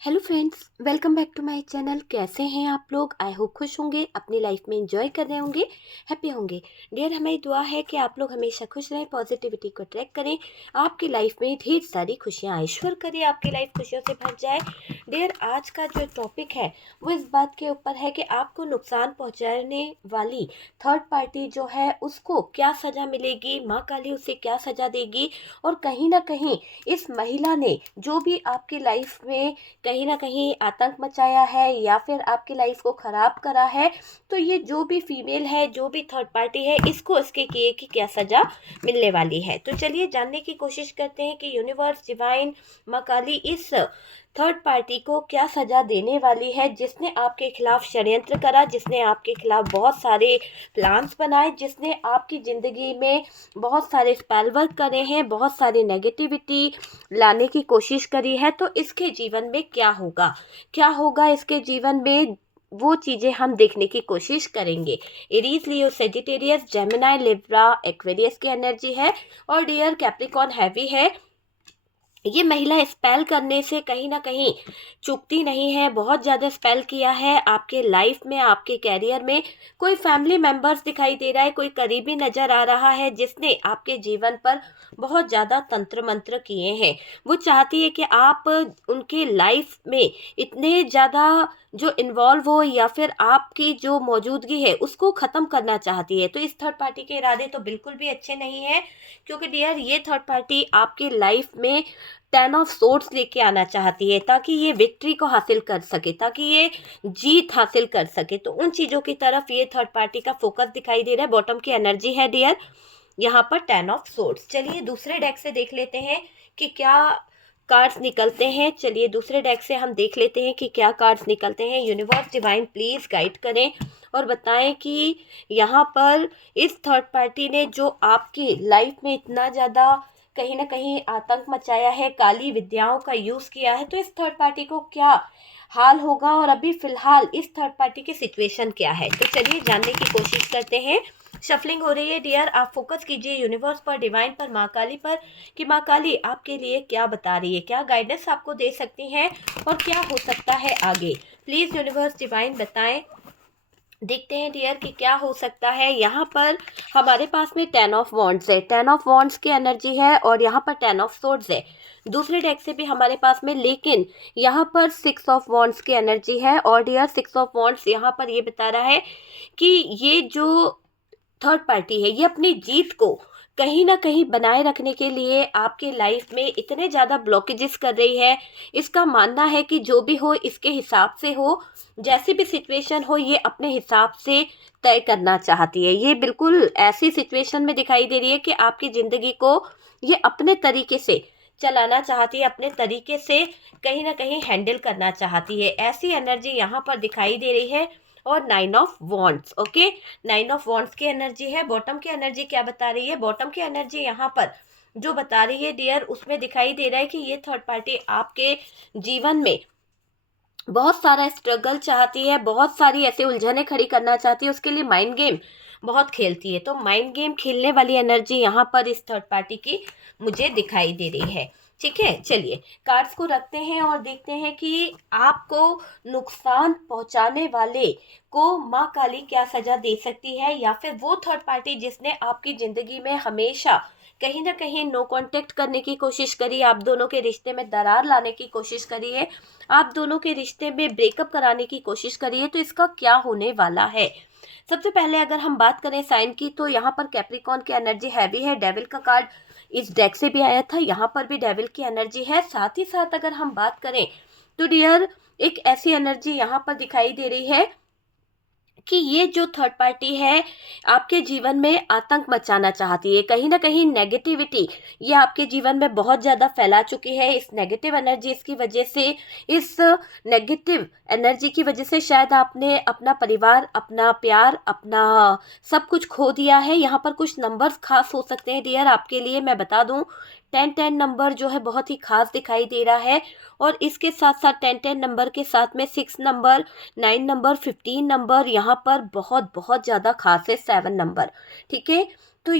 Hello friends, welcome back to my channel. कैसे हैं आप लोग? आई होप खुश होंगे, अपनी लाइफ में एंजॉय कर रहे होंगे, हैप्पी होंगे। डियर, हमें दुआ है कि आप लोग हमेशा खुश रहें, पॉजिटिविटी को ट्रैक करें, आपकी लाइफ में ढेर सारी खुशियां, ईश्वर करे आपकी लाइफ खुशियों से भर जाए। डियर, आज का जो टॉपिक है वो इस बात के ऊपर है कि आपको नुकसान पहुंचाने वाली थर्ड पार्टी जो है उसको क्या सज़ा मिलेगी, माँ काली उसे क्या सज़ा देगी, और कहीं ना कहीं इस महिला ने जो भी आपकी लाइफ में कहीं ना कहीं आतंक मचाया है या फिर आपकी लाइफ को खराब करा है, तो ये जो भी फीमेल है, जो भी थर्ड पार्टी है, इसको इसके किए की क्या सजा मिलने वाली है। तो चलिए जानने की कोशिश करते हैं कि यूनिवर्स, डिवाइन, माँ काली इस थर्ड पार्टी को क्या सजा देने वाली है, जिसने आपके खिलाफ षड्यंत्र करा, जिसने आपके खिलाफ बहुत सारे प्लान्स बनाए, जिसने आपकी ज़िंदगी में बहुत सारे स्पेल वर्क करे हैं, बहुत सारी नेगेटिविटी लाने की कोशिश करी है। तो इसके जीवन में क्या होगा, क्या होगा इसके जीवन में, वो चीज़ें हम देखने की कोशिश करेंगे। एरीज, लियो, सेजिटेरियस, जेमिनाई, लिब्रा, एक्वेरियस की एनर्जी है और डियर कैप्रिकॉन हैवी है। ये महिला स्पेल करने से कहीं ना कहीं चूकती नहीं है, बहुत ज़्यादा स्पेल किया है आपके लाइफ में, आपके कैरियर में। कोई फैमिली मेंबर्स दिखाई दे रहा है, कोई करीबी नज़र आ रहा है जिसने आपके जीवन पर बहुत ज़्यादा तंत्र मंत्र किए हैं। वो चाहती है कि आप उनके लाइफ में इतने ज़्यादा जो इन्वॉल्व हो या फिर आपकी जो मौजूदगी है उसको ख़त्म करना चाहती है। तो इस थर्ड पार्टी के इरादे तो बिल्कुल भी अच्छे नहीं है, क्योंकि डियर ये थर्ड पार्टी आपकी लाइफ में 10 ऑफ सोर्ड्स लेके आना चाहती है, ताकि ये विक्ट्री को हासिल कर सके, ताकि ये जीत हासिल कर सके। तो उन चीज़ों की तरफ ये थर्ड पार्टी का फोकस दिखाई दे रहा है। बॉटम की एनर्जी है डियर यहाँ पर 10 ऑफ सोर्ड्स। चलिए दूसरे डेक से देख लेते हैं कि क्या कार्ड्स निकलते हैं। चलिए दूसरे डेक से हम देख लेते हैं कि क्या कार्ड्स निकलते हैं। यूनिवर्स, डिवाइन, प्लीज़ गाइड करें और बताएं कि यहाँ पर इस थर्ड पार्टी ने जो आपकी लाइफ में इतना ज़्यादा कहीं ना कहीं आतंक मचाया है, काली विद्याओं का यूज़ किया है, तो इस थर्ड पार्टी को क्या हाल होगा और अभी फिलहाल इस थर्ड पार्टी की सिचुएशन क्या है। तो चलिए जानने की कोशिश करते हैं। शफलिंग हो रही है डियर, आप फोकस कीजिए यूनिवर्स पर, डिवाइन पर, माँ काली पर, कि माँ काली आपके लिए क्या बता रही है, क्या गाइडेंस आपको दे सकती हैं और क्या हो सकता है आगे। प्लीज़ यूनिवर्स, डिवाइन बताएं। देखते हैं डियर कि क्या हो सकता है। यहाँ पर हमारे पास में 10 ऑफ वॉन्ड्स है, 10 ऑफ वॉन्ड्स की एनर्जी है और यहाँ पर 10 ऑफ सोर्ड्स है। दूसरे डेक से भी हमारे पास में, लेकिन यहाँ पर 6 ऑफ वॉन्ड्स की एनर्जी है और डियर 6 ऑफ वॉन्ड्स यहाँ पर ये बता रहा है कि ये जो थर्ड पार्टी है ये अपनी जीत को कहीं ना कहीं बनाए रखने के लिए आपके लाइफ में इतने ज़्यादा ब्लॉकेजेस कर रही है। इसका मानना है कि जो भी हो इसके हिसाब से हो, जैसी भी सिचुएशन हो ये अपने हिसाब से तय करना चाहती है। ये बिल्कुल ऐसी सिचुएशन में दिखाई दे रही है कि आपकी ज़िंदगी को ये अपने तरीके से चलाना चाहती है, अपने तरीके से कहीं ना कहीं हैंडल करना चाहती है। ऐसी एनर्जी यहाँ पर दिखाई दे रही है। और 9 of wands, okay, 9 of wands की एनर्जी है। बॉटम की एनर्जी क्या बता रही है? बॉटम की एनर्जी यहाँ पर जो बता रही है डियर, उसमें दिखाई दे रहा है कि ये थर्ड पार्टी आपके जीवन में बहुत सारा स्ट्रगल चाहती है, बहुत सारी ऐसे उलझने खड़ी करना चाहती है, उसके लिए माइंड गेम बहुत खेलती है। तो माइंड गेम खेलने वाली एनर्जी यहाँ पर इस थर्ड पार्टी की मुझे दिखाई दे रही है। ठीक है, चलिए कार्ड्स को रखते हैं और देखते हैं कि आपको नुकसान पहुंचाने वाले को माँ काली क्या सजा दे सकती है, या फिर वो थर्ड पार्टी जिसने आपकी जिंदगी में हमेशा कहीं ना कहीं नो कांटेक्ट करने की कोशिश करी, आप दोनों के रिश्ते में दरार लाने की कोशिश करी है, आप दोनों के रिश्ते में ब्रेकअप कराने की कोशिश करी है। तो इसका क्या होने वाला है? सबसे पहले अगर हम बात करें साइन की, तो यहाँ पर कैप्रिकॉन की एनर्जी हैवी है। डेविल का कार्ड इस डेक से भी आया था, यहाँ पर भी डेविल की एनर्जी है। साथ ही साथ अगर हम बात करें तो डियर एक ऐसी एनर्जी यहाँ पर दिखाई दे रही है कि ये जो थर्ड पार्टी है आपके जीवन में आतंक मचाना चाहती है, कहीं ना कहीं नेगेटिविटी ये आपके जीवन में बहुत ज़्यादा फैला चुकी है। इस नेगेटिव एनर्जी की वजह से, इस नेगेटिव एनर्जी की वजह से शायद आपने अपना परिवार, अपना प्यार, अपना सब कुछ खो दिया है। यहाँ पर कुछ नंबर्स खास हो सकते हैं डियर आपके लिए, मैं बता दूँ 10-10 नंबर जो है बहुत ही खास दिखाई दे रहा है। और इसके साथ साथ 10-10 नंबर के साथ में 6 नंबर, 9 नंबर, 15 नंबर यहाँ पर बहुत बहुत ज़्यादा खास है, 7 नंबर। ठीक है, तो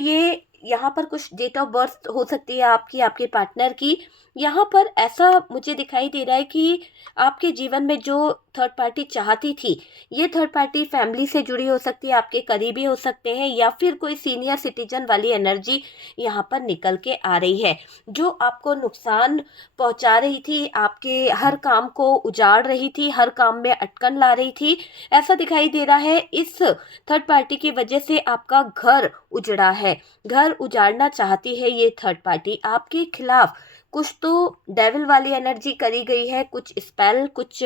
यहाँ पर कुछ डेट ऑफ बर्थ हो सकती है आपकी, आपके पार्टनर की। यहाँ पर ऐसा मुझे दिखाई दे रहा है कि आपके जीवन में जो थर्ड पार्टी चाहती थी, ये थर्ड पार्टी फैमिली से जुड़ी हो सकती है, आपके करीबी हो सकते हैं, या फिर कोई सीनियर सिटीजन वाली एनर्जी यहाँ पर निकल के आ रही है, जो आपको नुकसान पहुँचा रही थी, आपके हर काम को उजाड़ रही थी, हर काम में अटकन ला रही थी। ऐसा दिखाई दे रहा है इस थर्ड पार्टी की वजह से आपका घर उजड़ा है, घर उजाड़ना चाहती है ये थर्ड पार्टी आपके खिलाफ। कुछ तो डेविल वाली एनर्जी करी गई है, कुछ स्पेल, कुछ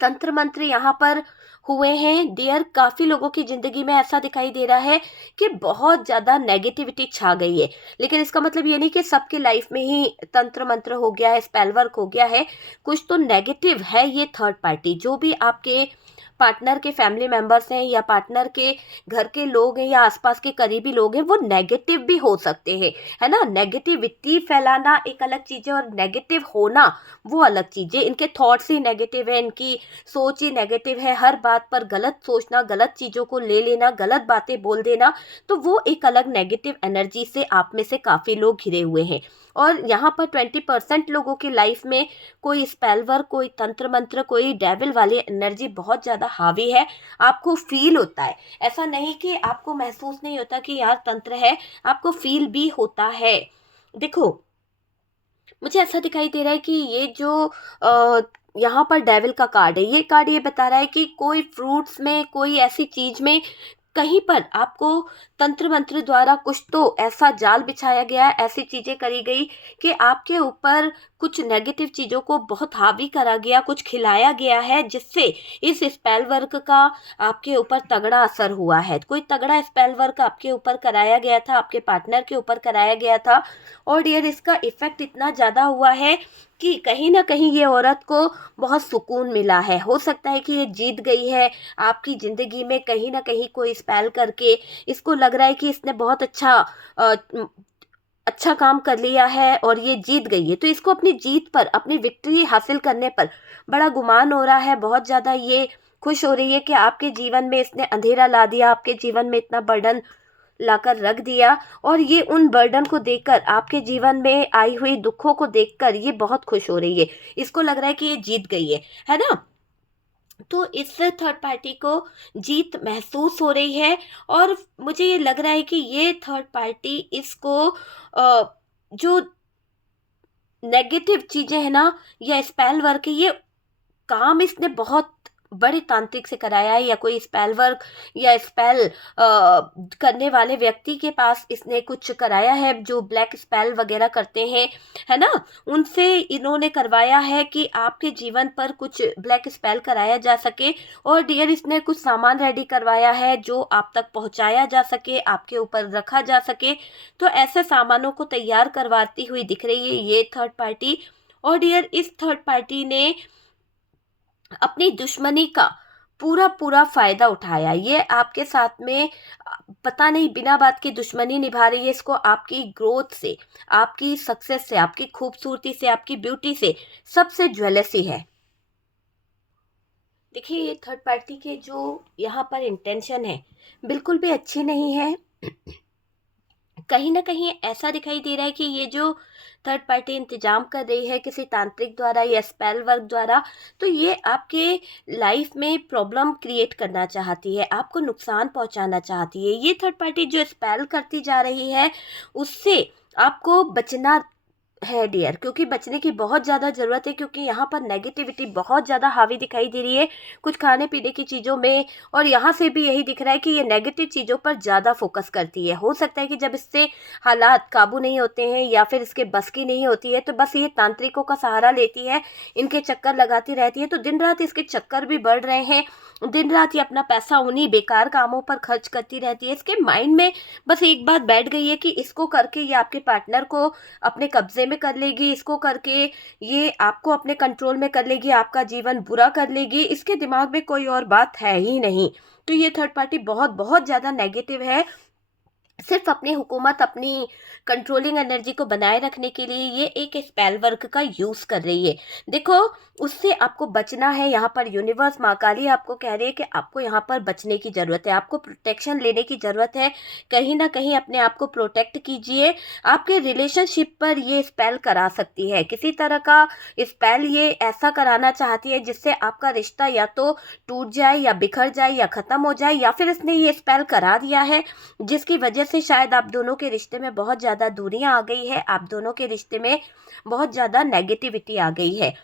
तंत्र मंत्र यहाँ पर हुए हैं डियर। काफ़ी लोगों की ज़िंदगी में ऐसा दिखाई दे रहा है कि बहुत ज़्यादा नेगेटिविटी छा गई है, लेकिन इसका मतलब ये नहीं कि सबके लाइफ में ही तंत्र मंत्र हो गया है, स्पेल वर्क हो गया है। कुछ तो नेगेटिव है ये थर्ड पार्टी, जो भी आपके पार्टनर के फैमिली मेंबर्स हैं या पार्टनर के घर के लोग हैं या आसपास के करीबी लोग हैं, वो नेगेटिव भी हो सकते हैं, है ना। नेगेटिविटी फैलाना एक अलग चीज़ है और नेगेटिव होना वो अलग चीज़ है। इनके थॉट्स ही नेगेटिव है, इनकी सोच ही नेगेटिव है, हर बात पर गलत सोचना, गलत चीज़ों को ले लेना, गलत बातें बोल देना, तो वो एक अलग नेगेटिव एनर्जी से आप में से काफ़ी लोग घिरे हुए हैं। और यहाँ पर 20% लोगों की लाइफ में कोई स्पेल वर्क, कोई तंत्र मंत्र, कोई डेविल वाली एनर्जी बहुत ज़्यादा हावी है। आपको फील होता है, ऐसा नहीं कि आपको महसूस नहीं होता कि यार तंत्र है, आपको फील भी होता है। देखो, मुझे ऐसा दिखाई दे रहा है कि ये जो यहाँ पर डेविल का कार्ड है, ये कार्ड ये बता रहा है कि कोई फ्रूट्स में, कोई ऐसी चीज़ में कहीं पर आपको तंत्र मंत्र द्वारा कुछ तो ऐसा जाल बिछाया गया, ऐसी चीज़ें करी गई कि आपके ऊपर कुछ नेगेटिव चीज़ों को बहुत हावी करा गया, कुछ खिलाया गया है, जिससे इस स्पेल वर्क का आपके ऊपर तगड़ा असर हुआ है। कोई तगड़ा स्पेल वर्क आपके ऊपर कराया गया था, आपके पार्टनर के ऊपर कराया गया था, और डियर इसका इफ़ेक्ट इतना ज़्यादा हुआ है कि कहीं ना कहीं ये औरत को बहुत सुकून मिला है। हो सकता है कि ये जीत गई है आपकी ज़िंदगी में, कहीं ना कहीं कोई स्पेल करके इसको लग रहा है कि इसने बहुत अच्छा काम कर लिया है और ये जीत गई है। तो इसको अपनी जीत पर, अपनी विक्ट्री हासिल करने पर बड़ा गुमान हो रहा है, बहुत ज़्यादा ये खुश हो रही है कि आपके जीवन में इसने अंधेरा ला दिया, आपके जीवन में इतना बर्डन लाकर रख दिया, और ये उन बर्डन को देखकर, आपके जीवन में आई हुई दुखों को देखकर ये बहुत खुश हो रही है। इसको लग रहा है कि ये जीत गई है ना। तो इस थर्ड पार्टी को जीत महसूस हो रही है, और मुझे ये लग रहा है कि ये थर्ड पार्टी इसको जो नेगेटिव चीज़ें हैं ना, या स्पेल वर्क है, ये काम इसने बहुत बड़े तांत्रिक से कराया है, या कोई स्पेल वर्क या स्पेल करने वाले व्यक्ति के पास इसने कुछ कराया है, जो ब्लैक स्पेल वगैरह करते हैं, है ना, उनसे इन्होंने करवाया है कि आपके जीवन पर कुछ ब्लैक स्पेल कराया जा सके। और डियर इसने कुछ सामान रेडी करवाया है जो आप तक पहुंचाया जा सके, आपके ऊपर रखा जा सके। तो ऐसे सामानों को तैयार करवाती हुई दिख रही है ये थर्ड पार्टी। और डियर इस थर्ड पार्टी ने अपनी दुश्मनी का पूरा पूरा फायदा उठाया। ये आपके साथ में पता नहीं बिना बात की दुश्मनी निभा रही है। इसको आपकी ग्रोथ से, आपकी सक्सेस से, आपकी खूबसूरती से, आपकी ब्यूटी से सबसे ज्वेलसी है। देखिए, ये थर्ड पार्टी के जो यहाँ पर इंटेंशन है बिल्कुल भी अच्छी नहीं है। कहीं ना कहीं ऐसा दिखाई दे रहा है कि ये जो थर्ड पार्टी इंतजाम कर रही है किसी तांत्रिक द्वारा या स्पेल वर्क द्वारा, तो ये आपके लाइफ में प्रॉब्लम क्रिएट करना चाहती है, आपको नुकसान पहुंचाना चाहती है। ये थर्ड पार्टी जो स्पेल करती जा रही है उससे आपको बचना है डियर, क्योंकि बचने की बहुत ज़्यादा ज़रूरत है, क्योंकि यहाँ पर नेगेटिविटी बहुत ज़्यादा हावी दिखाई दे रही है कुछ खाने पीने की चीज़ों में। और यहाँ से भी यही दिख रहा है कि ये नेगेटिव चीज़ों पर ज़्यादा फोकस करती है। हो सकता है कि जब इससे हालात काबू नहीं होते हैं या फिर इसके बस की नहीं होती है, तो बस ये तांत्रिकों का सहारा लेती है, इनके चक्कर लगाती रहती है। तो दिन रात इसके चक्कर भी बढ़ रहे हैं, दिन रात ये अपना पैसा उन्हीं बेकार कामों पर खर्च करती रहती है। इसके माइंड में बस एक बात बैठ गई है कि इसको करके ये आपके पार्टनर को अपने कब्जे में कर लेगी, इसको करके ये आपको अपने कंट्रोल में कर लेगी, आपका जीवन बुरा कर लेगी। इसके दिमाग में कोई और बात है ही नहीं। तो ये थर्ड पार्टी बहुत बहुत ज़्यादा नेगेटिव है। सिर्फ अपनी हुकूमत अपनी कंट्रोलिंग एनर्जी को बनाए रखने के लिए ये एक स्पेल वर्क का यूज़ कर रही है। देखो, उससे आपको बचना है। यहाँ पर यूनिवर्स माँ काली आपको कह रही है कि आपको यहाँ पर बचने की ज़रूरत है, आपको प्रोटेक्शन लेने की ज़रूरत है। कहीं ना कहीं अपने आप को प्रोटेक्ट कीजिए। आपके रिलेशनशिप पर ये स्पेल करा सकती है, किसी तरह का स्पेल ये ऐसा कराना चाहती है जिससे आपका रिश्ता या तो टूट जाए या बिखर जाए या ख़त्म हो जाए, या फिर इसने ये स्पेल करा दिया है जिसकी वजह से शायद आप दोनों के रिश्ते में बहुत ज़्यादा दूरियां आ गई है, आप दोनों के रिश्ते में बहुत ज़्यादा नेगेटिविटी आ गई है।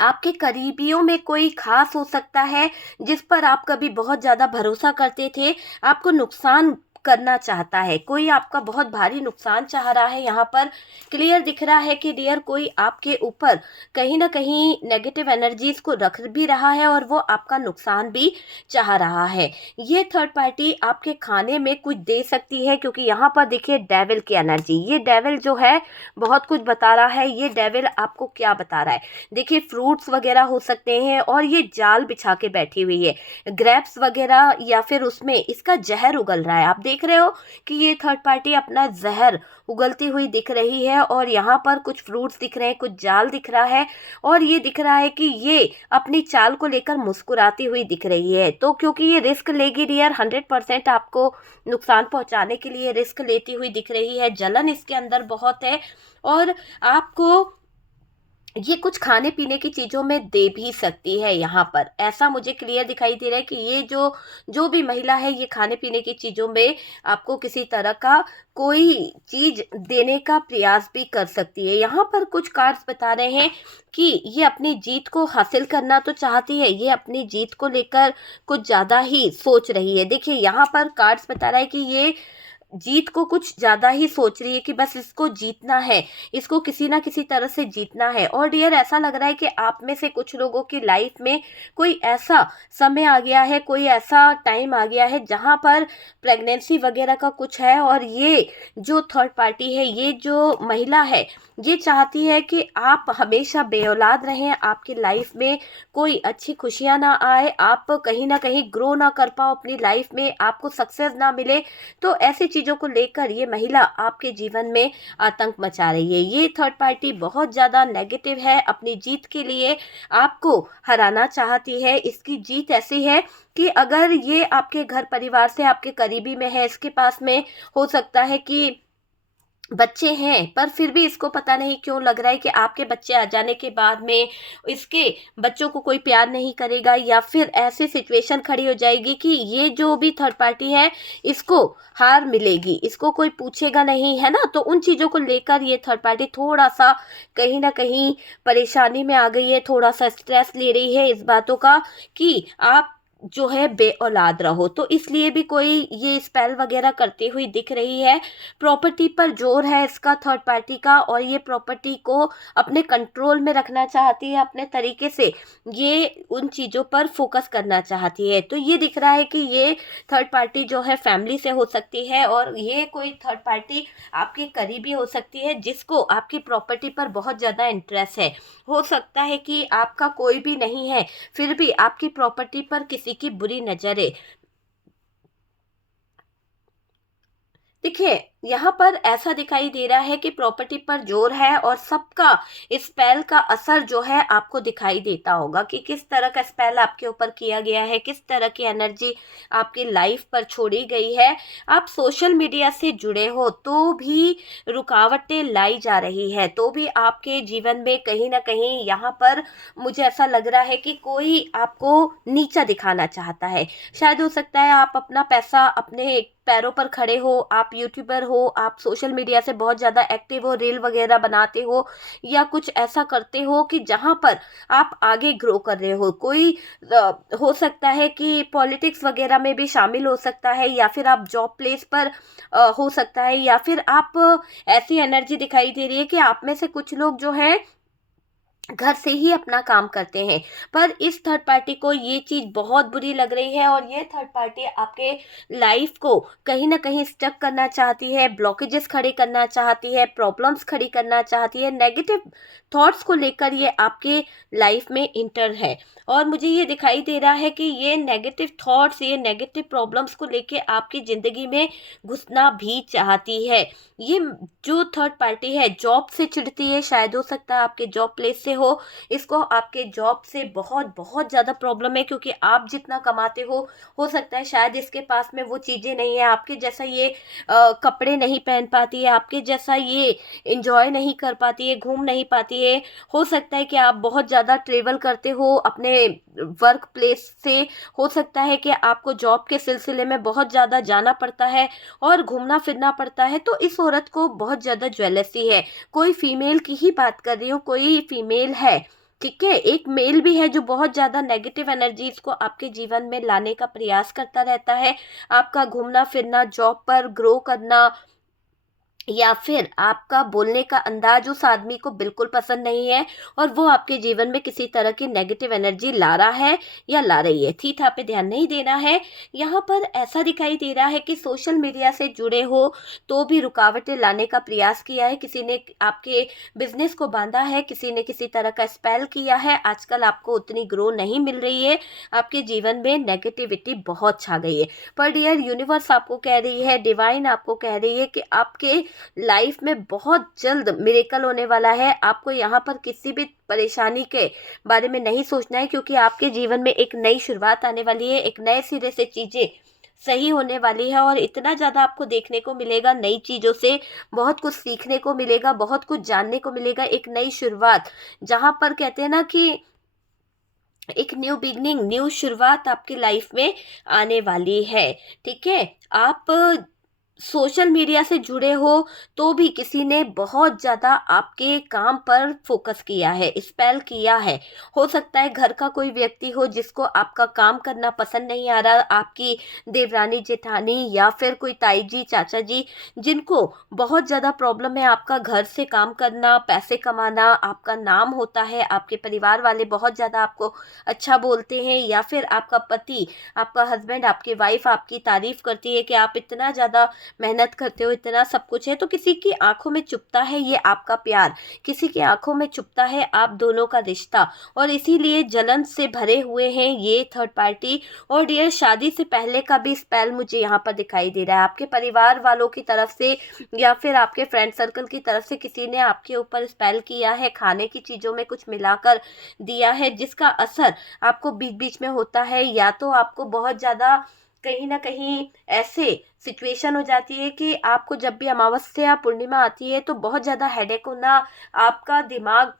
आपके करीबियों में कोई खास हो सकता है जिस पर आप कभी बहुत ज़्यादा भरोसा करते थे, आपको नुकसान करना चाहता है। कोई आपका बहुत भारी नुकसान चाह रहा है। यहाँ पर क्लियर दिख रहा है कि डियर कोई आपके ऊपर कहीं ना कहीं नेगेटिव एनर्जीज को रख भी रहा है और वो आपका नुकसान भी चाह रहा है। ये थर्ड पार्टी आपके खाने में कुछ दे सकती है, क्योंकि यहाँ पर देखिए डेविल की एनर्जी, ये डेविल जो है बहुत कुछ बता रहा है। ये डेविल आपको क्या बता रहा है, देखिए फ्रूट्स वगैरह हो सकते हैं और ये जाल बिछा के बैठी हुई है, ग्रेप्स वगैरह, या फिर उसमें इसका जहर उगल रहा है। आप देख रहे हो कि ये थर्ड पार्टी अपना जहर उगलती हुई दिख रही है और यहाँ पर कुछ फ्रूट्स दिख रहे हैं, कुछ जाल दिख रहा है और ये दिख रहा है कि ये अपनी चाल को लेकर मुस्कुराती हुई दिख रही है। तो क्योंकि ये रिस्क लेगी डियर, 100% आपको नुकसान पहुंचाने के लिए रिस्क लेती हुई दिख रही है। जलन इसके अंदर बहुत है और आपको ये कुछ खाने पीने की चीज़ों में दे भी सकती है। यहाँ पर ऐसा मुझे क्लियर दिखाई दे रहा है कि ये जो जो भी महिला है ये खाने पीने की चीज़ों में आपको किसी तरह का कोई चीज़ देने का प्रयास भी कर सकती है। यहाँ पर कुछ कार्ड्स बता रहे हैं कि ये अपनी जीत को हासिल करना तो चाहती है, ये अपनी जीत को लेकर कुछ ज़्यादा ही सोच रही है। देखिए यहाँ पर कार्ड्स बता रहा है कि ये जीत को कुछ ज़्यादा ही सोच रही है कि बस इसको जीतना है, इसको किसी ना किसी तरह से जीतना है। और डियर ऐसा लग रहा है कि आप में से कुछ लोगों की लाइफ में कोई ऐसा समय आ गया है, कोई ऐसा टाइम आ गया है जहाँ पर प्रेगनेंसी वगैरह का कुछ है और ये जो थर्ड पार्टी है, ये जो महिला है, ये चाहती है कि आप हमेशा बेऔलाद रहें, आपकी लाइफ में कोई अच्छी खुशियाँ ना आए, आप कहीं ना कहीं ग्रो ना कर पाओ अपनी लाइफ में, आपको सक्सेस ना मिले। तो ऐसी चीज़ों को लेकर ये महिला आपके जीवन में आतंक मचा रही है। ये थर्ड पार्टी बहुत ज़्यादा नेगेटिव है, अपनी जीत के लिए आपको हराना चाहती है। इसकी जीत ऐसी है कि अगर ये आपके घर परिवार से आपके करीबी में है, इसके पास में हो सकता है कि बच्चे हैं, पर फिर भी इसको पता नहीं क्यों लग रहा है कि आपके बच्चे आ जाने के बाद में इसके बच्चों को कोई प्यार नहीं करेगा, या फिर ऐसी सिचुएशन खड़ी हो जाएगी कि ये जो भी थर्ड पार्टी है इसको हार मिलेगी, इसको कोई पूछेगा नहीं, है ना। तो उन चीज़ों को लेकर ये थर्ड पार्टी थोड़ा सा कहीं ना कहीं परेशानी में आ गई है, थोड़ा सा स्ट्रेस ले रही है इस बातों का कि आप जो है बे औलाद रहो। तो इसलिए भी कोई ये स्पेल वगैरह करती हुई दिख रही है। प्रॉपर्टी पर जोर है इसका थर्ड पार्टी का, और ये प्रॉपर्टी को अपने कंट्रोल में रखना चाहती है अपने तरीके से, ये उन चीज़ों पर फोकस करना चाहती है। तो ये दिख रहा है कि ये थर्ड पार्टी जो है फैमिली से हो सकती है, और ये कोई थर्ड पार्टी आपकी करीबी हो सकती है जिसको आपकी प्रॉपर्टी पर बहुत ज़्यादा इंटरेस्ट है। हो सकता है कि आपका कोई भी नहीं है, फिर भी आपकी प्रॉपर्टी पर किसी की बुरी नज़र है। देखिए यहाँ पर ऐसा दिखाई दे रहा है कि प्रॉपर्टी पर जोर है और सबका स्पेल का असर जो है आपको दिखाई देता होगा कि किस तरह का स्पेल आपके ऊपर किया गया है, किस तरह की एनर्जी आपकी लाइफ पर छोड़ी गई है। आप सोशल मीडिया से जुड़े हो तो भी रुकावटें लाई जा रही है, तो भी आपके जीवन में कहीं ना कहीं यहाँ पर मुझे ऐसा लग रहा है कि कोई आपको नीचा दिखाना चाहता है। शायद हो सकता है आप अपना पैसा अपने पैरों पर खड़े हो, आप यूट्यूबर हो, आप सोशल मीडिया से बहुत ज़्यादा एक्टिव हो, रील वगैरह बनाते हो या कुछ ऐसा करते हो कि जहाँ पर आप आगे ग्रो कर रहे हो। कोई हो सकता है कि पॉलिटिक्स वगैरह में भी शामिल हो सकता है, या फिर आप जॉब प्लेस पर हो सकता है, या फिर आप ऐसी एनर्जी दिखाई दे रही है कि आप में से कुछ लोग जो है घर से ही अपना काम करते हैं। पर इस थर्ड पार्टी को ये चीज़ बहुत बुरी लग रही है और ये थर्ड पार्टी आपके लाइफ को कहीं ना कहीं स्टक करना चाहती है, ब्लॉकेजेस खड़े करना चाहती है, प्रॉब्लम्स खड़ी करना चाहती है, नेगेटिव थॉट्स को लेकर ये आपके लाइफ में इंटर है। और मुझे ये दिखाई दे रहा है कि ये नेगेटिव थॉट्स, ये नेगेटिव प्रॉब्लम्स को लेके आपकी ज़िंदगी में घुसना भी चाहती है। ये जो थर्ड पार्टी है जॉब से चिढ़ती है, शायद हो सकता है आपके जॉब प्लेस से हो। इसको आपके जॉब से बहुत बहुत ज़्यादा प्रॉब्लम है, क्योंकि आप जितना कमाते हो सकता है शायद इसके पास में वो चीज़ें नहीं है, आपके जैसा ये कपड़े नहीं पहन पाती है, आपके जैसा ये इंजॉय नहीं कर पाती है, घूम नहीं पाती है। हो सकता है कि आप बहुत ज़्यादा ट्रेवल करते हो अपने वर्क प्लेस से, हो सकता है कि आपको जॉब के सिलसिले में बहुत ज़्यादा जाना पड़ता है और घूमना फिरना पड़ता है। तो इस औरत को बहुत ज़्यादा ज्वेलसी है। कोई फीमेल की ही बात कर रही हूँ, कोई फीमेल है, ठीक है, एक मेल भी है जो बहुत ज़्यादा नेगेटिव एनर्जीज को आपके जीवन में लाने का प्रयास करता रहता है। आपका घूमना फिरना, जॉब पर ग्रो करना, या फिर आपका बोलने का अंदाज उस आदमी को बिल्कुल पसंद नहीं है और वो आपके जीवन में किसी तरह की नेगेटिव एनर्जी ला रहा है या ला रही है। थी था पे ध्यान नहीं देना है। यहाँ पर ऐसा दिखाई दे रहा है कि सोशल मीडिया से जुड़े हो तो भी रुकावटें लाने का प्रयास किया है, किसी ने आपके बिजनेस को बांधा है, किसी ने किसी तरह का स्पेल किया है। आजकल आपको उतनी ग्रो नहीं मिल रही है, आपके जीवन में नेगेटिविटी बहुत छा गई है। पर डियर यूनिवर्स आपको कह रही है, डिवाइन आपको कह रही है कि आपके लाइफ में बहुत जल्द मिरेकल होने वाला है। आपको यहाँ पर किसी भी परेशानी के बारे में नहीं सोचना है, क्योंकि आपके जीवन में एक नई शुरुआत आने वाली है, एक नए सिरे से चीज़ें सही होने वाली है और इतना ज़्यादा आपको देखने को मिलेगा नई चीज़ों से, बहुत कुछ सीखने को मिलेगा, बहुत कुछ जानने को मिलेगा। एक नई शुरुआत, जहाँ पर कहते हैं ना कि एक न्यू बिगनिंग, न्यू शुरुआत आपकी लाइफ में आने वाली है। ठीक है, आप सोशल मीडिया से जुड़े हो तो भी किसी ने बहुत ज़्यादा आपके काम पर फोकस किया है, स्पेल किया है। हो सकता है घर का कोई व्यक्ति हो जिसको आपका काम करना पसंद नहीं आ रहा, आपकी देवरानी जेठानी या फिर कोई ताई जी चाचा जी, जिनको बहुत ज़्यादा प्रॉब्लम है आपका घर से काम करना, पैसे कमाना। आपका नाम होता है, आपके परिवार वाले बहुत ज़्यादा आपको अच्छा बोलते हैं, या फिर आपका पति, आपका हस्बैंड, आपकी वाइफ आपकी तारीफ करती है कि आप इतना ज़्यादा मेहनत करते हो, इतना सब कुछ है। तो किसी की आंखों में चुभता है ये आपका प्यार, किसी की आंखों में चुभता है आप दोनों का रिश्ता, और इसीलिए जलन से भरे हुए हैं ये थर्ड पार्टी। और डियर, शादी से पहले का भी स्पेल मुझे यहाँ पर दिखाई दे रहा है, आपके परिवार वालों की तरफ से या फिर आपके फ्रेंड सर्कल की तरफ से किसी ने आपके ऊपर स्पेल किया है, खाने की चीज़ों में कुछ मिलाकर दिया है, जिसका असर आपको बीच बीच में होता है। या तो आपको बहुत ज़्यादा कहीं ना कहीं ऐसे सिचुएशन हो जाती है कि आपको जब भी अमावस्या पूर्णिमा आती है तो बहुत ज़्यादा हेडेक होना, आपका दिमाग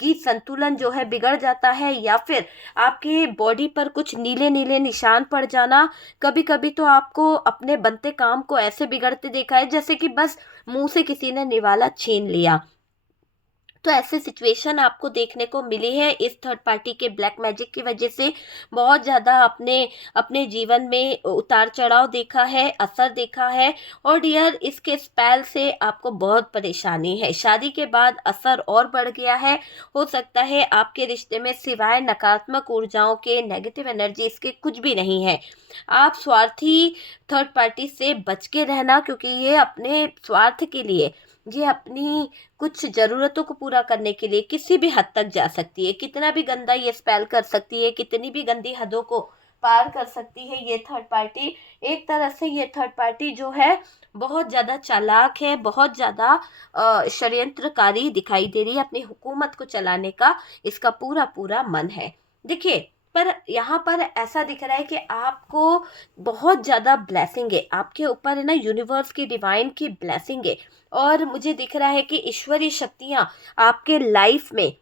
की संतुलन जो है बिगड़ जाता है, या फिर आपके बॉडी पर कुछ नीले नीले निशान पड़ जाना। कभी कभी तो आपको अपने बनते काम को ऐसे बिगड़ते देखा है जैसे कि बस मुंह से किसी ने निवाला छीन लिया। तो ऐसे सिचुएशन आपको देखने को मिली है इस थर्ड पार्टी के ब्लैक मैजिक की वजह से। बहुत ज़्यादा अपने अपने जीवन में उतार चढ़ाव देखा है, असर देखा है। और डियर, इसके स्पेल से आपको बहुत परेशानी है। शादी के बाद असर और बढ़ गया है। हो सकता है आपके रिश्ते में सिवाय नकारात्मक ऊर्जाओं के, नेगेटिव एनर्जी इसके कुछ भी नहीं है। आप स्वार्थी थर्ड पार्टी से बच के रहना, क्योंकि ये अपने स्वार्थ के लिए, ये अपनी कुछ ज़रूरतों को पूरा करने के लिए किसी भी हद तक जा सकती है, कितना भी गंदा ये स्पेल कर सकती है, कितनी भी गंदी हदों को पार कर सकती है ये थर्ड पार्टी। एक तरह से ये थर्ड पार्टी जो है बहुत ज़्यादा चालाक है, बहुत ज़्यादा षड्यंत्रकारी दिखाई दे रही है। अपनी हुकूमत को चलाने का इसका पूरा पूरा मन है। देखिए, पर यहाँ पर ऐसा दिख रहा है कि आपको बहुत ज़्यादा ब्लेसिंग है आपके ऊपर, है ना, यूनिवर्स की, डिवाइन की ब्लेसिंग है। और मुझे दिख रहा है कि ईश्वरीय शक्तियाँ आपके लाइफ में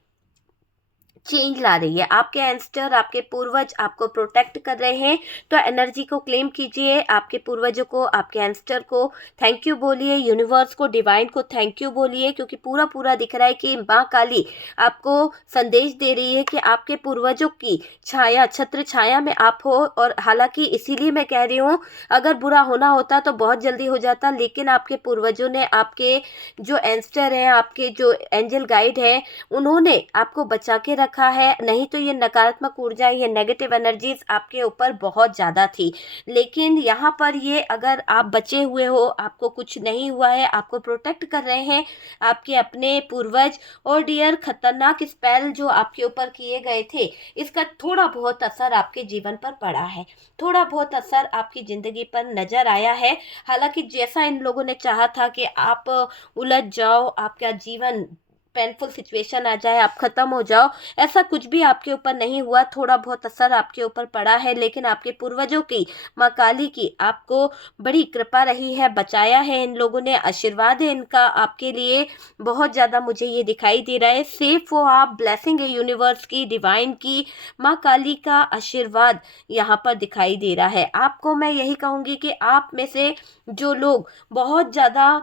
चेंज ला रही है। आपके एंस्टर, आपके पूर्वज आपको प्रोटेक्ट कर रहे हैं। तो एनर्जी को क्लेम कीजिए, आपके पूर्वजों को, आपके एंस्टर को थैंक यू बोलिए, यूनिवर्स को, डिवाइन को थैंक यू बोलिए, क्योंकि पूरा पूरा दिख रहा है कि माँ काली आपको संदेश दे रही है कि आपके पूर्वजों की छाया, छत्र छाया में आप हो। और हालांकि इसीलिए मैं कह रही हूँ, अगर बुरा होना होता तो बहुत जल्दी हो जाता, लेकिन आपके पूर्वजों ने, आपके जो एंस्टर हैं, आपके जो एंजल गाइड हैं, उन्होंने आपको बचा के रखा रखा है, नहीं तो ये नकारात्मक ऊर्जा, ये नेगेटिव एनर्जीज आपके ऊपर बहुत ज़्यादा थी। लेकिन यहाँ पर ये अगर आप बचे हुए हो, आपको कुछ नहीं हुआ है, आपको प्रोटेक्ट कर रहे हैं आपके अपने पूर्वज। और डियर, खतरनाक स्पेल जो आपके ऊपर किए गए थे, इसका थोड़ा बहुत असर आपके जीवन पर पड़ा है, थोड़ा बहुत असर आपकी ज़िंदगी पर नज़र आया है। हालांकि जैसा इन लोगों ने चाहा था कि आप उलझ जाओ, आपका जीवन पेनफुल सिचुएशन आ जाए, आप ख़त्म हो जाओ, ऐसा कुछ भी आपके ऊपर नहीं हुआ। थोड़ा बहुत असर आपके ऊपर पड़ा है, लेकिन आपके पूर्वजों की, माँ काली की आपको बड़ी कृपा रही है, बचाया है इन लोगों ने, आशीर्वाद है इनका आपके लिए बहुत ज़्यादा। मुझे ये दिखाई दे रहा है, सेफ हो आप, ब्लेसिंग है यूनिवर्स की, डिवाइन की, माँ काली का आशीर्वाद यहाँ पर दिखाई दे रहा है आपको। मैं यही कहूँगी कि आप में से जो लोग बहुत ज़्यादा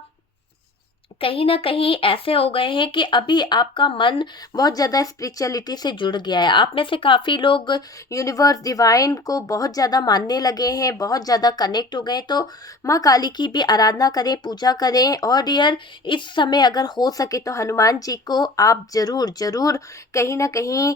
कहीं ना कहीं ऐसे हो गए हैं कि अभी आपका मन बहुत ज़्यादा स्पिरिचुअलिटी से जुड़ गया है, आप में से काफ़ी लोग यूनिवर्स, डिवाइन को बहुत ज़्यादा मानने लगे हैं, बहुत ज़्यादा कनेक्ट हो गए। तो माँ काली की भी आराधना करें, पूजा करें। और डियर, इस समय अगर हो सके तो हनुमान जी को आप ज़रूर ज़रूर कहीं ना कहीं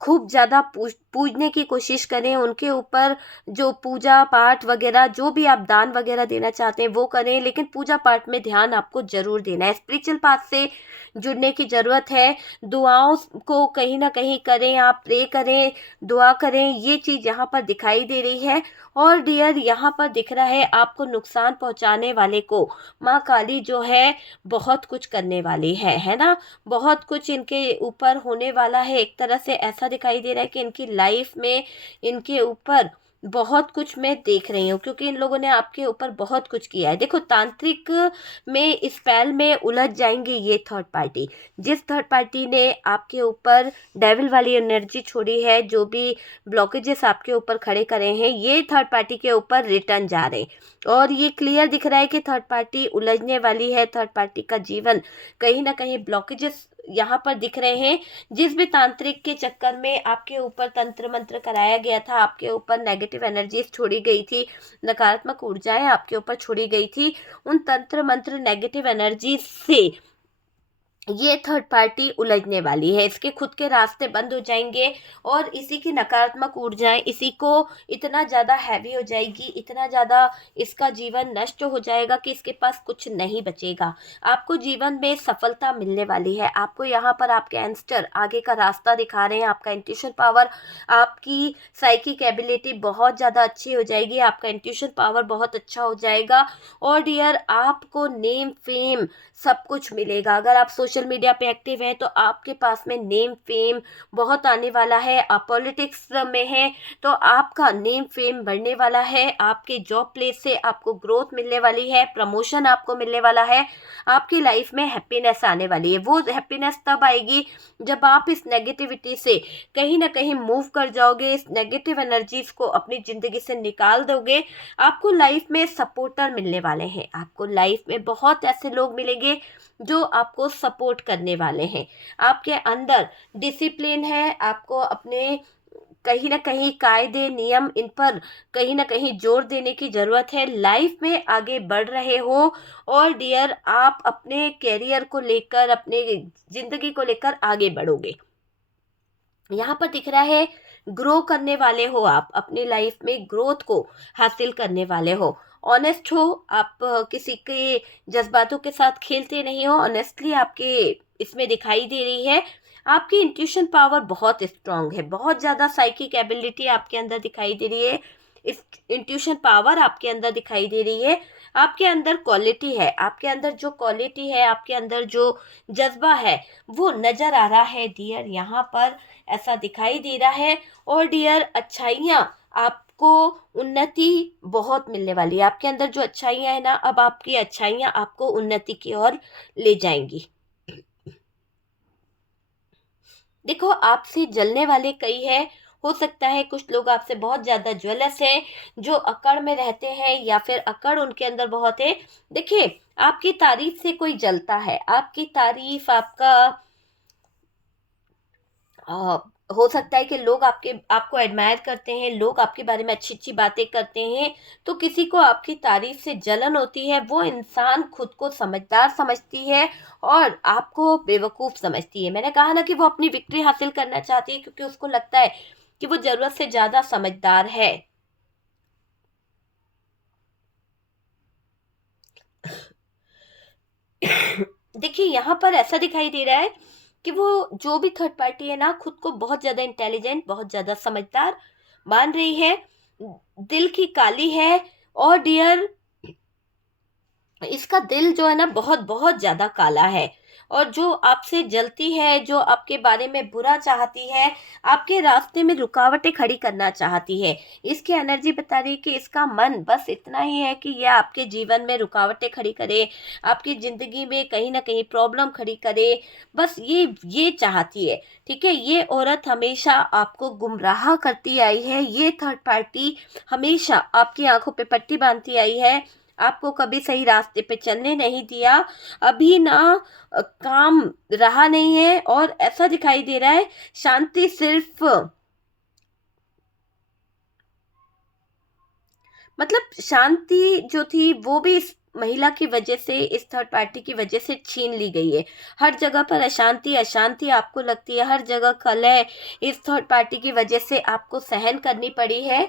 खूब ज़्यादा पूजने की कोशिश करें, उनके ऊपर जो पूजा पाठ वगैरह, जो भी आप दान वगैरह देना चाहते हैं वो करें, लेकिन पूजा पाठ में ध्यान आपको ज़रूर देना है। स्पिरिचुअल पाथ से जुड़ने की ज़रूरत है। दुआओं को कहीं ना कहीं करें, आप प्रे करें, दुआ करें, ये चीज़ यहाँ पर दिखाई दे रही है। और डियर, यहाँ पर दिख रहा है आपको नुकसान पहुँचाने वाले को माँ काली जो है बहुत कुछ करने वाली है ना, बहुत कुछ इनके ऊपर होने वाला है। एक तरह से ऐसा दिखाई दे रहा है कि इनकी लाइफ में इनके ऊपर बहुत कुछ मैं देख रही हूँ, क्योंकि इन लोगों ने आपके ऊपर बहुत कुछ किया है। देखो, तांत्रिक में इस स्पेल में उलझ जाएंगे ये थर्ड पार्टी, जिस थर्ड पार्टी ने आपके ऊपर डेविल वाली एनर्जी छोड़ी है, जो भी ब्लॉकेजेस आपके ऊपर खड़े करे हैं, ये थर्ड पार्टी के ऊपर रिटर्न जा रहे हैं। और ये क्लियर दिख रहा है कि थर्ड पार्टी उलझने वाली है, थर्ड पार्टी का जीवन कहीं ना कहीं ब्लॉकेजेस यहाँ पर दिख रहे हैं। जिस भी तांत्रिक के चक्कर में आपके ऊपर तंत्र मंत्र कराया गया था, आपके ऊपर नेगेटिव एनर्जीज छोड़ी गई थी, नकारात्मक ऊर्जाएं आपके ऊपर छोड़ी गई थी, उन तंत्र मंत्र नेगेटिव एनर्जीज से ये थर्ड पार्टी उलझने वाली है। इसके खुद के रास्ते बंद हो जाएंगे, और इसी की नकारात्मक ऊर्जाएं इसी को इतना ज़्यादा हैवी हो जाएगी, इतना ज़्यादा इसका जीवन नष्ट हो जाएगा कि इसके पास कुछ नहीं बचेगा। आपको जीवन में सफलता मिलने वाली है। आपको यहाँ पर आपके एंस्टर आगे का रास्ता दिखा रहे हैं। आपका इंट्यूशन पावर, आपकी साइकिक एबिलिटी बहुत ज़्यादा अच्छी हो जाएगी, आपका इंट्यूशन पावर बहुत अच्छा हो जाएगा। और डियर, आपको नेम फेम सब कुछ मिलेगा। अगर आप सोशल मीडिया पे एक्टिव हैं तो आपके पास में नेम फेम बहुत आने वाला है। आप पॉलिटिक्स में हैं तो आपका नेम फेम बढ़ने वाला है। आपके जॉब प्लेस से आपको ग्रोथ मिलने वाली है, प्रमोशन आपको मिलने वाला है, आपकी लाइफ में हैप्पीनेस आने वाली है। वो हैप्पीनेस तब आएगी जब आप इस नेगेटिविटी से कहीं ना कहीं मूव कर जाओगे, इस नेगेटिव एनर्जीज को अपनी ज़िंदगी से निकाल दोगे। आपको लाइफ में सपोर्टर मिलने वाले हैं, आपको लाइफ में बहुत ऐसे लोग मिलेंगे जो आपको सपोर्ट करने वाले हैं। आपके अंदर डिसिप्लिन है, आपको अपने कहीं ना कहीं कायदे नियम, इन पर कहीं ना कहीं जोर देने की ज़रूरत है। लाइफ में आगे बढ़ रहे हो, और डियर, आप अपने कैरियर को लेकर, अपने ज़िंदगी को लेकर आगे बढ़ोगे। यहाँ पर दिख रहा है ग्रो करने वाले हो, आप अपनी लाइफ में ग्रोथ को हासिल करने वाले हो। ऑनेस्ट हो आप, किसी के जज्बातों के साथ खेलते नहीं हो, ऑनेस्टली आपके इसमें दिखाई दे रही है। आपकी इंट्यूशन पावर बहुत स्ट्रांग है, बहुत ज़्यादा साइकिक एबिलिटी आपके अंदर दिखाई दे रही है, इस इंट्यूशन पावर आपके अंदर दिखाई दे रही है। आपके अंदर क्वालिटी है, आपके अंदर जो क्वालिटी है, आपके अंदर जो जज्बा है, वो नज़र आ रहा है डियर। यहाँ पर ऐसा दिखाई दे रहा है। और डियर, अच्छाइयाँ आपको, उन्नति बहुत मिलने वाली है। आपके अंदर जो अच्छाइयाँ है ना, अब आपकी अच्छाइयाँ आपको उन्नति की ओर ले जाएंगी। देखो, आपसे जलने वाले कई हैं। हो सकता है कुछ लोग आपसे बहुत ज़्यादा ज्वेलस हैं, जो अकड़ में रहते हैं, या फिर अकड़ उनके अंदर बहुत है। देखिए, आपकी तारीफ से कोई जलता है, आपकी तारीफ, आपका हो सकता है कि लोग आपको एडमायर करते हैं, लोग आपके बारे में अच्छी-अच्छी बातें करते हैं, तो किसी को आपकी तारीफ़ से जलन होती है, वो इंसान खुद को समझदार समझती है और आपको बेवकूफ़ समझती है। मैंने कहा ना कि वो अपनी विक्ट्री हासिल करना चाहती है क्योंकि उसको लगता है कि वो ज़रूरत से ज़्यादा समझदार है। देखिए, यहाँ पर ऐसा दिखाई दे रहा है कि वो जो भी थर्ड पार्टी है ना, खुद को बहुत ज़्यादा इंटेलिजेंट, बहुत ज़्यादा समझदार मान रही है, दिल की काली है और डियर इसका दिल जो है ना बहुत बहुत ज़्यादा काला है और जो आपसे जलती है, जो आपके बारे में बुरा चाहती है, आपके रास्ते में रुकावटें खड़ी करना चाहती है। इसकी एनर्जी बता रही है कि इसका मन बस इतना ही है कि यह आपके जीवन में रुकावटें खड़ी करे, आपकी ज़िंदगी में कहीं न कहीं प्रॉब्लम खड़ी करे, बस ये चाहती है, ठीक है? ये औरत हमेशा आपको गुमराह करती आई है, ये थर्ड पार्टी हमेशा आपकी आँखों पे पट्टी बाँधती आई है, आपको कभी सही रास्ते पे चलने नहीं दिया। अभी ना काम रहा नहीं है और ऐसा दिखाई दे रहा है शांति सिर्फ़ मतलब शांति जो थी वो भी इस महिला की वजह से, इस थर्ड पार्टी की वजह से छीन ली गई है। हर जगह पर अशांति, अशांति आपको लगती है, हर जगह कलह इस थर्ड पार्टी की वजह से आपको सहन करनी पड़ी है।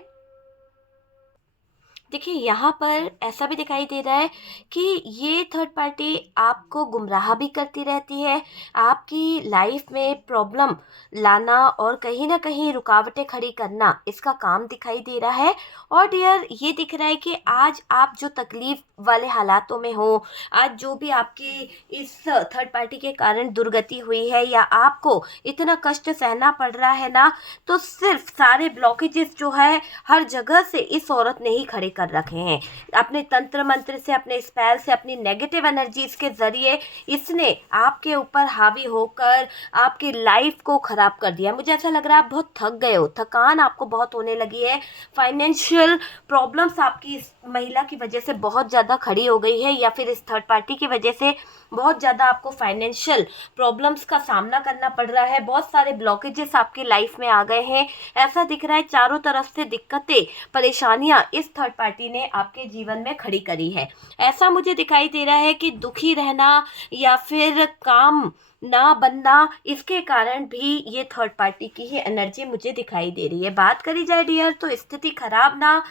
देखिए, यहाँ पर ऐसा भी दिखाई दे रहा है कि ये थर्ड पार्टी आपको गुमराह भी करती रहती है, आपकी लाइफ में प्रॉब्लम लाना और कहीं न कहीं रुकावटें खड़ी करना इसका काम दिखाई दे रहा है। और डियर ये दिख रहा है कि आज आप जो तकलीफ़ वाले हालातों में हो, आज जो भी आपकी इस थर्ड पार्टी के कारण दुर्गति हुई है या आपको इतना कष्ट सहना पड़ रहा है ना, तो सिर्फ़ सारे ब्लॉकेजेस जो है हर जगह से इस औरत ने ही खड़े कर रखे हैं। अपने तंत्र मंत्र से, अपने स्पेल से, अपनी नेगेटिव एनर्जीज के ज़रिए इसने आपके ऊपर हावी होकर आपकी लाइफ को ख़राब कर दिया। मुझे ऐसा लग रहा है आप बहुत थक गए हो, थकान आपको बहुत होने लगी है। फाइनेंशियल प्रॉब्लम्स आपकी इस महिला की वजह से बहुत ज़्यादा खड़ी हो गई है या फिर इस थर्ड पार्टी की वजह से बहुत ज़्यादा आपको फाइनेंशियल प्रॉब्लम्स का सामना करना पड़ रहा है। बहुत सारे ब्लॉकेजेस आपकी लाइफ में आ गए हैं। ऐसा दिख रहा है चारों तरफ से दिक्कतें, परेशानियां इस थर्ड पार्टी ने आपके जीवन में खड़ी करी है। ऐसा मुझे दिखाई दे रहा है कि दुखी रहना या फिर काम ना बनना, इसके कारण भी ये थर्ड पार्टी की ही एनर्जी मुझे दिखाई दे रही है। बात करी जाए डियर तो स्थिति खराब ना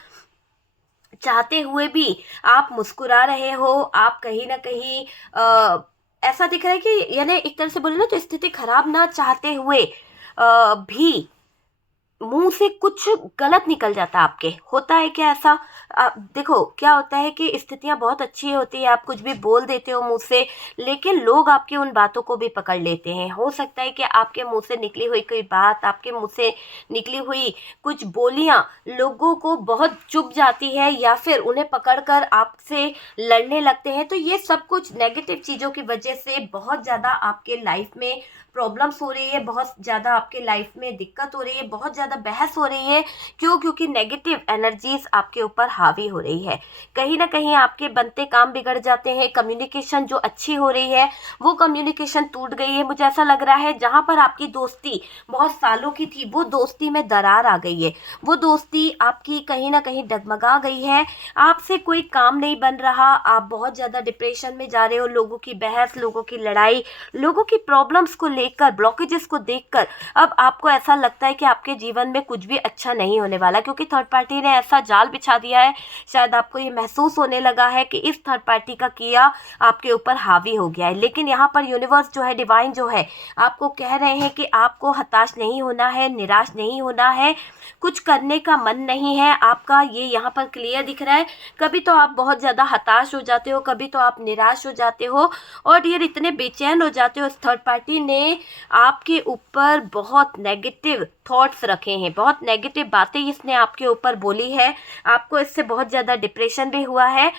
चाहते हुए भी आप मुस्कुरा रहे हो, आप कहीं न कहीं ऐसा दिख रहा है कि यानी एक तरह से बोले ना तो स्थिति खराब ना चाहते हुए भी मुँह से कुछ गलत निकल जाता है आपके, होता है क्या ऐसा? देखो क्या होता है कि स्थितियाँ बहुत अच्छी होती है, आप कुछ भी बोल देते हो मुँह से, लेकिन लोग आपकी उन बातों को भी पकड़ लेते हैं। हो सकता है कि आपके मुँह से निकली हुई कोई बात, आपके मुँह से निकली हुई कुछ बोलियाँ लोगों को बहुत चुभ जाती है या फिर उन्हें पकड़ कर आपसे लड़ने लगते हैं। तो ये सब कुछ नेगेटिव चीज़ों की वजह से बहुत ज़्यादा आपके लाइफ में प्रॉब्लम्स हो रही है, बहुत ज़्यादा आपके लाइफ में दिक्कत हो रही है, बहुत ज़्यादा बहस हो रही है। क्यों? क्योंकि नेगेटिव एनर्जीज़ आपके ऊपर हावी हो रही है। कहीं न कहीं आपके बनते काम बिगड़ जाते हैं, कम्युनिकेशन जो अच्छी हो रही है, वो कम्युनिकेशन टूट गई है। मुझे ऐसा लग रहा है जहाँ पर आपकी दोस्ती बहुत सालों की थी, वो दोस्ती में दरार आ गई है। वो दोस्ती आपकी कहीं न कहीं डगमगा गई है। आपसे कोई काम नहीं बन रहा, आप बहुत ज़्यादा डिप्रेशन में जा रहे हो, लोगों की बहस, लोगों की लड़ाई, लोगों की प्रॉब्लम्स को लेकर, ब्लॉकेजेस को देखकर अब आपको ऐसा लगता है कि आपके जीवन में कुछ भी अच्छा नहीं होने वाला, क्योंकि थर्ड पार्टी ने ऐसा जाल बिछा दिया है। शायद आपको ये महसूस होने लगा है कि इस थर्ड पार्टी का किया आपके ऊपर हावी हो गया है। लेकिन यहाँ पर यूनिवर्स जो है, डिवाइन जो है, आपको कह रहे हैं कि आपको हताश नहीं होना है, निराश नहीं होना है, कुछ करने का मन नहीं है आपका, ये यहाँ पर क्लियर दिख रहा है। कभी तो आप बहुत ज़्यादा हताश हो जाते हो, कभी तो आप निराश हो जाते हो और ये इतने बेचैन हो जाते हो। इस थर्ड पार्टी ने आपके ऊपर बहुत नेगेटिव थॉट्स रखे हैं, बहुत नेगेटिव बातें इसने आपके ऊपर बोली है, आपको इससे बहुत ज़्यादा डिप्रेशन भी हुआ है।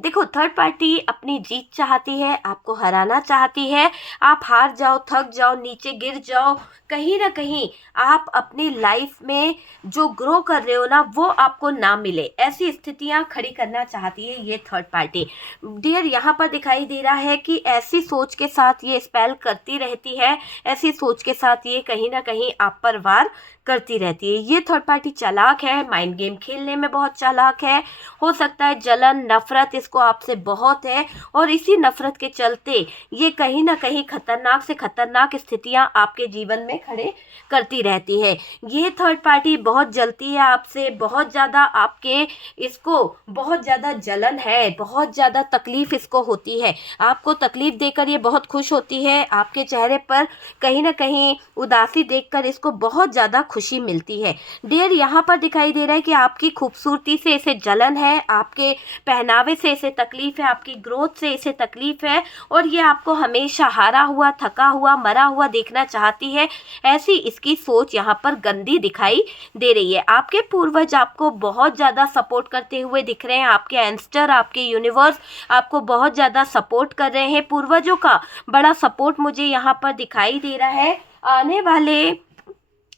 देखो, थर्ड पार्टी अपनी जीत चाहती है, आपको हराना चाहती है। आप हार जाओ, थक जाओ, नीचे गिर जाओ, कहीं ना कहीं आप अपनी लाइफ में जो ग्रो कर रहे हो ना वो आपको ना मिले, ऐसी स्थितियां खड़ी करना चाहती है ये थर्ड पार्टी। डियर, यहाँ पर दिखाई दे रहा है कि ऐसी सोच के साथ ये स्पेल करती रहती है, ऐसी सोच के साथ ये कहीं ना कहीं आप पर वार करती रहती है। ये थर्ड पार्टी चालाक है, माइंड गेम खेलने में बहुत चालाक है। हो सकता है जलन नफरत इसको आपसे बहुत है, और इसी नफरत के चलते ये कहीं ना कहीं खतरनाक से खतरनाक स्थितियां आपके जीवन में खड़े करती रहती है। ये थर्ड पार्टी बहुत जलती है आपसे, बहुत ज़्यादा आपके, इसको बहुत ज़्यादा जलन है, बहुत ज़्यादा तकलीफ इसको होती है। आपको तकलीफ देकर ये बहुत खुश होती है, आपके चेहरे पर कहीं ना कहीं उदासी देखकर इसको बहुत ज़्यादा खुशी मिलती है। डियर, यहाँ पर दिखाई दे रहा है कि आपकी खूबसूरती से इसे जलन है, आपके पहनावे से इसे तकलीफ है, आपकी ग्रोथ से इसे तकलीफ है, और ये आपको हमेशा हारा हुआ, थका हुआ, मरा हुआ देखना चाहती है। ऐसी इसकी सोच यहाँ पर गंदी दिखाई दे रही है। आपके पूर्वज आपको बहुत ज़्यादा सपोर्ट करते हुए दिख रहे हैं, आपके एंस्टर, आपके यूनिवर्स आपको बहुत ज़्यादा सपोर्ट कर रहे हैं। पूर्वजों का बड़ा सपोर्ट मुझे यहाँ पर दिखाई दे रहा है। आने वाले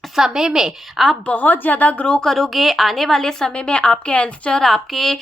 समय में आप बहुत ज़्यादा ग्रो करोगे। आने वाले समय में आपके एंस्टर, आपके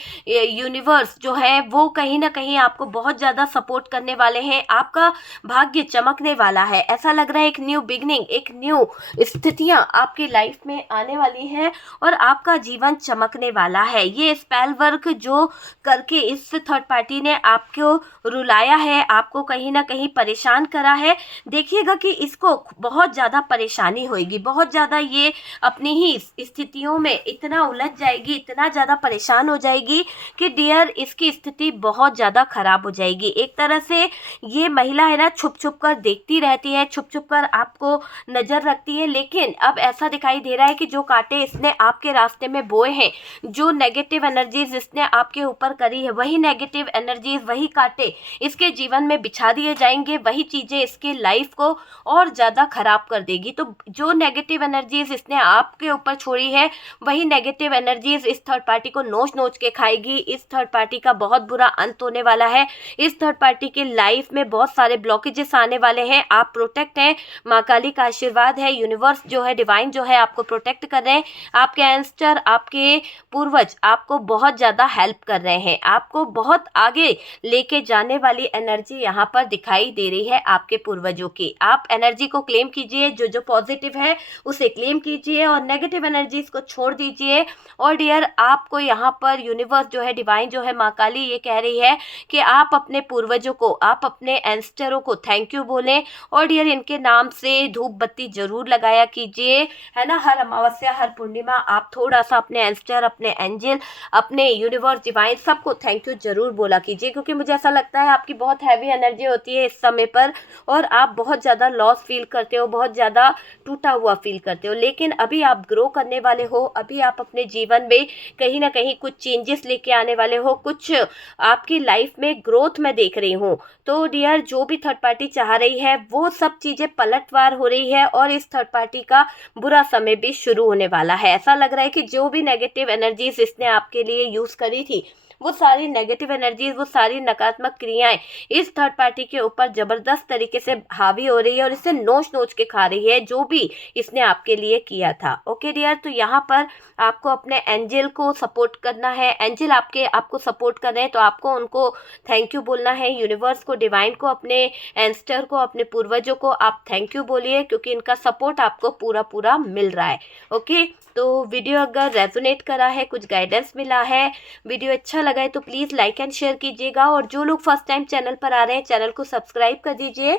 यूनिवर्स जो है वो कहीं ना कहीं आपको बहुत ज़्यादा सपोर्ट करने वाले हैं। आपका भाग्य चमकने वाला है। ऐसा लग रहा है एक न्यू बिगनिंग, एक न्यू स्थितियां आपकी लाइफ में आने वाली हैं और आपका जीवन चमकने वाला है। ये स्पेल वर्क जो करके इस थर्ड पार्टी ने आपको रुलाया है, आपको कहीं ना कहीं परेशान करा है, देखिएगा कि इसको बहुत ज़्यादा परेशानी होगी, बहुत ज़्यादा ये अपनी ही स्थितियों में इतना उलझ जाएगी, इतना ज़्यादा परेशान हो जाएगी कि डियर इसकी स्थिति बहुत ज़्यादा खराब हो जाएगी। एक तरह से ये महिला है ना, छुप छुप कर देखती रहती है, छुप छुप कर आपको नज़र रखती है, लेकिन अब ऐसा दिखाई दे रहा है कि जो कांटे इसने आपके रास्ते में बोए हैं, जो नेगेटिव एनर्जीज इसने आपके ऊपर करी है, वही नेगेटिव एनर्जीज, वही कांटे इसके जीवन में बिछा दिए जाएंगे, वही चीज़ें इसकी लाइफ को और ज़्यादा खराब कर देगी। तो जो नेगेटिव एनर्जीज इसने आपके ऊपर छोड़ी है, वही नेगेटिव एनर्जीज इस थर्ड पार्टी को नोच नोच के खाएगी। इस थर्ड पार्टी का बहुत बुरा अंत होने वाला है। इस थर्ड पार्टी की लाइफ में बहुत सारे ब्लॉकेजेस आने वाले हैं। आप प्रोटेक्ट हैं, माँ काली का आशीर्वाद है, यूनिवर्स जो है, डिवाइन जो है आपको प्रोटेक्ट कर रहे हैं। आपके एंस्टर, आपके पूर्वज आपको बहुत ज़्यादा हेल्प कर रहे हैं, आपको बहुत आगे लेके जाने वाली एनर्जी यहाँ पर दिखाई दे रही है आपके पूर्वजों की। आप एनर्जी को क्लेम कीजिए, जो जो पॉजिटिव है उसे क्लेम कीजिए और नेगेटिव एनर्जीज को छोड़ दीजिए। और डियर, आपको यहाँ पर यूनिवर्स जो है, डिवाइन जो है, माँ काली ये कह रही है कि आप अपने पूर्वजों को, आप अपने एंस्टरों को थैंक यू बोलें, और डियर इनके नाम से धूप बत्ती जरूर लगाया कीजिए, है ना। हर अमावस्या, हर पूर्णिमा आप थोड़ा सा अपने एंस्टर, अपने एंजल, अपने यूनिवर्स, डिवाइन सबको थैंक यू जरूर बोला कीजिए, क्योंकि मुझे ऐसा लगता है आपकी बहुत हैवी एनर्जी होती है इस समय पर, और आप बहुत ज़्यादा लॉस फील करते हो, बहुत ज़्यादा टूटा हुआ फील करते हो। लेकिन अभी आप ग्रो करने वाले हो, अभी आप अपने जीवन में कहीं ना कहीं कुछ चेंजेस लेके आने वाले हो, कुछ आपकी लाइफ में ग्रोथ मैं देख रही हूँ। तो डियर, जो भी थर्ड पार्टी चाह रही है वो सब चीज़ें पलटवार हो रही है, और इस थर्ड पार्टी का बुरा समय भी शुरू होने वाला है। ऐसा लग रहा है कि जो भी नेगेटिव एनर्जीज इसने आपके लिए यूज़ करी थी, वो सारी नेगेटिव एनर्जीज, वो सारी नकारात्मक क्रियाएं इस थर्ड पार्टी के ऊपर जबरदस्त तरीके से हावी हो रही है और इसे नोच नोच के खा रही है, जो भी इसने आपके लिए किया था। ओके डियर, तो यहाँ पर आपको अपने एंजल को सपोर्ट करना है। एंजल आपको सपोर्ट कर रहे हैं, तो आपको उनको थैंक यू बोलना है। यूनिवर्स को, डिवाइन को, अपने एंस्टर को, अपने पूर्वजों को आप थैंक यू बोलिए, क्योंकि इनका सपोर्ट आपको पूरा पूरा मिल रहा है। ओके, तो वीडियो अगर रेजोनेट करा है, कुछ गाइडेंस मिला है, वीडियो अच्छा लगा है, तो प्लीज़ लाइक एंड शेयर कीजिएगा। और जो लोग फर्स्ट टाइम चैनल पर आ रहे हैं, चैनल को सब्सक्राइब कर दीजिए।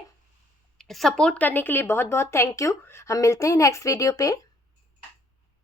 सपोर्ट करने के लिए बहुत बहुत थैंक यू। हम मिलते हैं नेक्स्ट वीडियो पे।